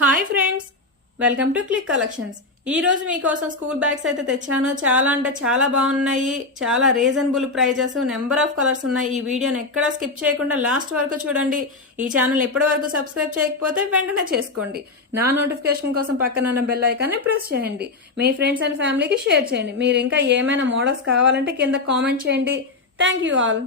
Hi friends, welcome to click collections. ఈ రోజు మీకోసం స్కూల్ బ్యాగ్స్ అయితే తెచ్చాను. చాలా అంటే చాలా బాగున్నాయి. చాలా reasonable prices, number of colours ఉన్నాయి. ఈ వీడియోని ఎక్కడా స్కిప్ చేయకుండా లాస్ట్ వరకు చూడండి. ఈ ఛానల్ ఇప్పటి వరకు సబ్స్క్రైబ్ చేయకపోతే వెంటనే చేసుకోండి. నా నోటిఫికేషన్ కోసం పక్కన ఉన్న బెల్ ఐకాన్ని ప్రెస్ చేయండి. మీ ఫ్రెండ్స్ అండ్ ఫ్యామిలీకి షేర్ చేయండి. మీరు ఇంకా ఏమైనా మోడల్స్ కావాలంటే కింద కామెంట్ చేయండి. Thank you all.